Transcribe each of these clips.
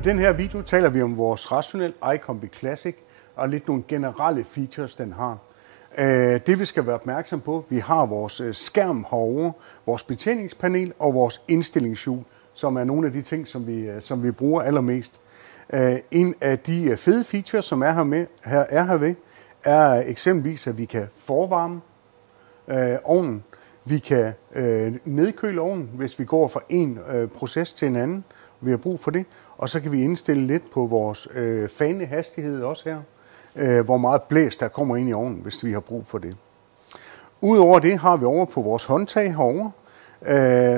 I den her video taler vi om vores Rationel iCombi Classic og lidt nogle generelle features, den har. Det vi skal være opmærksom på, vi har vores skærm herovre, vores betjeningspanel og vores indstillingshjul, som er nogle af de ting, som vi bruger allermest. En af de fede features, som er herved, er eksempelvis, at vi kan forvarme ovnen. Vi kan nedkøle ovnen, hvis vi går fra en proces til en anden. Vi har brug for det. Og så kan vi indstille lidt på vores fanehastighed også her. Hvor meget blæs der kommer ind i ovnen, hvis vi har brug for det. Udover det har vi over på vores håndtag herovre.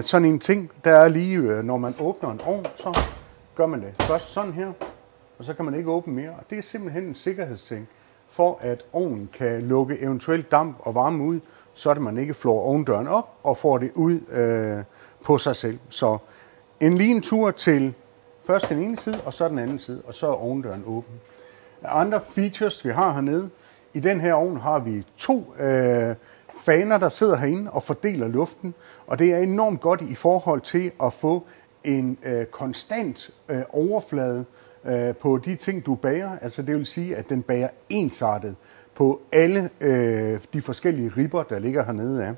Sådan en ting, der er lige, når man åbner en ovn, så gør man det først sådan her. Og så kan man ikke åbne mere. Og det er simpelthen en sikkerhedsting, for at ovnen kan lukke eventuelt damp og varme ud, så at man ikke flår ovndøren op og får det ud på sig selv. Så lige en tur til først den ene side, og så den anden side, og så er ovndøren åben. Andre features, vi har hernede, i den her ovn har vi 2 faner, der sidder herinde og fordeler luften, og det er enormt godt i forhold til at få en konstant overflade på de ting, du bager. Altså det vil sige, at den bager ensartet på alle de forskellige ribber, der ligger hernede af.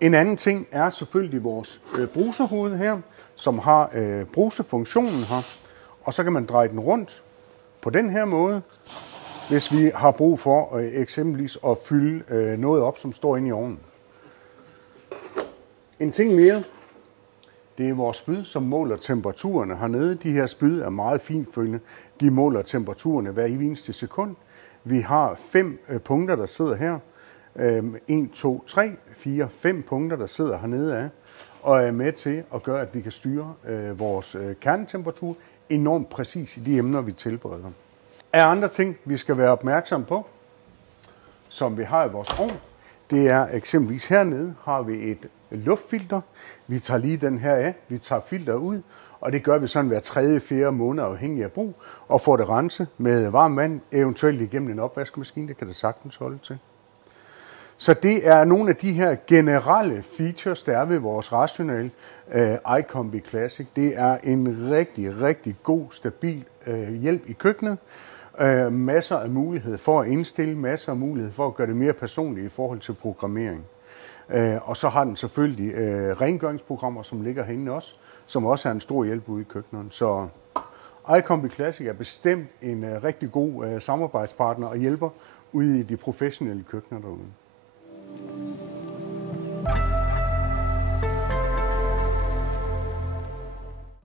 En anden ting er selvfølgelig vores brusehoved her, som har brusefunktionen her, og så kan man dreje den rundt på den her måde, hvis vi har brug for eksempelvis at fylde noget op, som står inde i ovnen. En ting mere, det er vores spyd, som måler temperaturerne hernede. De her spyd er meget fintfølende. De måler temperaturerne hver eneste sekund. Vi har 5 punkter, der sidder her. 1, 2, 3, 4, 5 punkter, der sidder hernede af, og er med til at gøre, at vi kan styre vores kernetemperatur enormt præcis i de emner, vi tilbereder. Af andre ting, vi skal være opmærksom på, som vi har i vores ovn, det er eksempelvis hernede har vi et luftfilter. Vi tager lige den her af, vi tager filteret ud, og det gør vi sådan hver 3-4 måneder afhængig af brug, og får det renset med varmt vand, eventuelt igennem en opvaskemaskine, det kan det sagtens holde til. Så det er nogle af de her generelle features, der er ved vores Rationel iCombi Classic. Det er en rigtig, rigtig god, stabil hjælp i køkkenet. Masser af mulighed for at indstille, masser af mulighed for at gøre det mere personligt i forhold til programmering. Og så har den selvfølgelig rengøringsprogrammer, som ligger herinde også, som også er en stor hjælp ude i køkkenet. Så iCombi Classic er bestemt en rigtig god samarbejdspartner og hjælper ude i de professionelle køkkener derude.